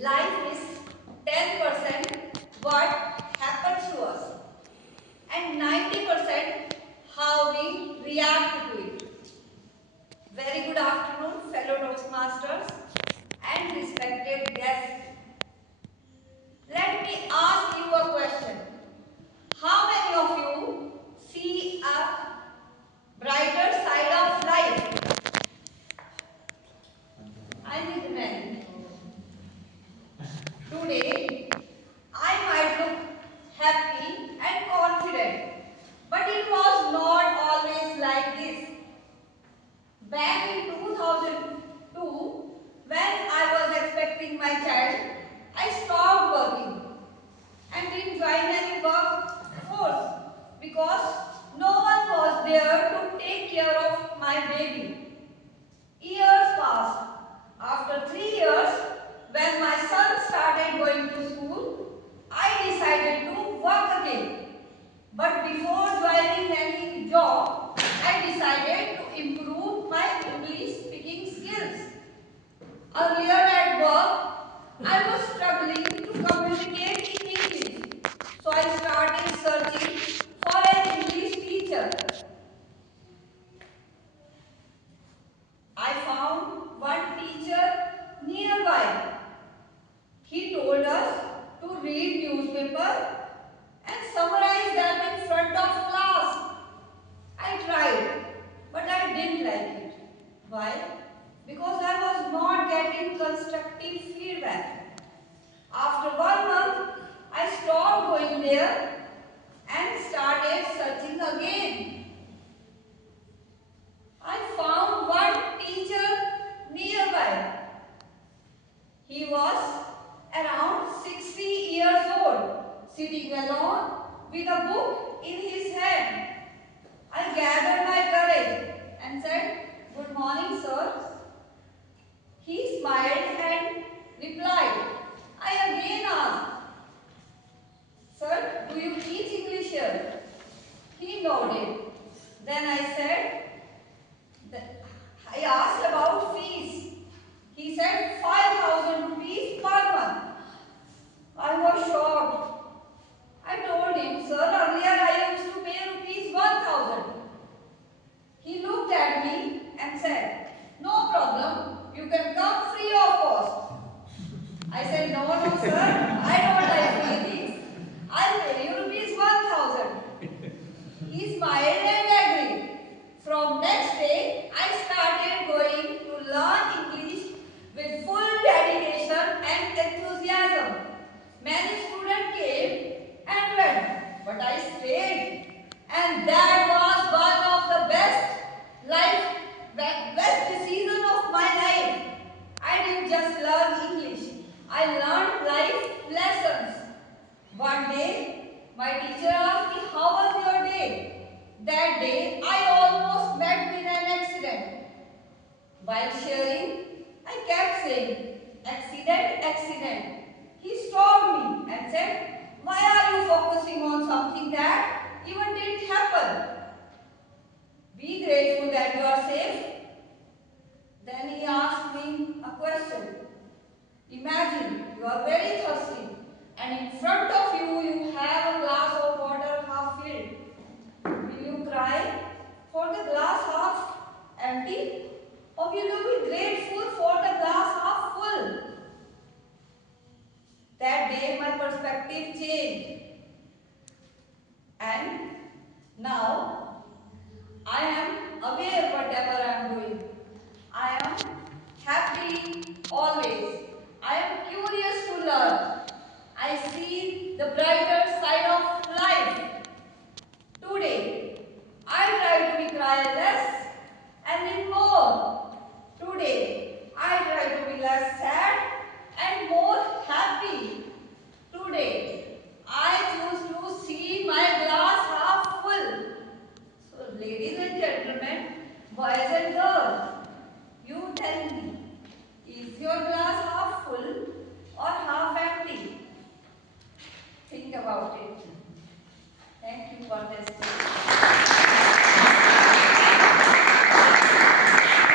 life is 10% what happens to us and 90% how we react to it. Very good afternoon, fellow toastmasters and respected guests. Let me ask you a question. How many of you see a brighter side of life? I need many. Today, I might look happy and confident, but it was not always like this. Back in 2002, when I was expecting my child, I stopped working and didn't join any workforce because no one was there to take care of my baby. Years passed. After 3 years, when my son started going to school, I decided to work again. But before joining any job, I decided to improve my English speaking skills. Earlier at work, I was struggling to communicate in English. So I started searching for an English teacher. I found one teacher nearby. He told us to read newspaper and summarize them in front of class. I tried, but I didn't like it. Why? Because I was not getting constructive feedback. After 1 month, I stopped going there and started searching again. I found one teacher nearby. He was around 60 years old, sitting alone with a book in his hand. I gathered my courage and said, "Good morning, sir." He smiled and replied. I again asked, "Sir, do you teach English here?" He nodded. Then I said, I asked about fees. He said 5,000 rupees per month. I was shocked. I told him, "Sir, earlier I used to pay rupees 1,000. He looked at me and said, "No problem, you can come free of cost." I said, "No, no, sir, I don't like free things. I'll pay you rupees 1,000. He smiled and agreed. From next day, I started going to learn English with full dedication and enthusiasm. Many students came and went, but I stayed. And that was one of the best decision of my life. I didn't just learn English. I learned life lessons. One day, my teacher asked me, "How was your day?" That day, I almost met with an accident. While sharing, I kept saying, "Accident, accident." He stopped me and said, "Why are you focusing on something that even didn't happen? Be grateful that you are safe." Then he asked me a question. Imagine you are very thirsty and in front of you, you have a glass of water half filled. Will you cry for the glass half empty, or will you be grateful for the glass half full? That day my perspective changed. And now I am aware whatever I am doing. I am happy always. I am curious to learn. I see the brighter side of life. Today, I try to be cry less and live more.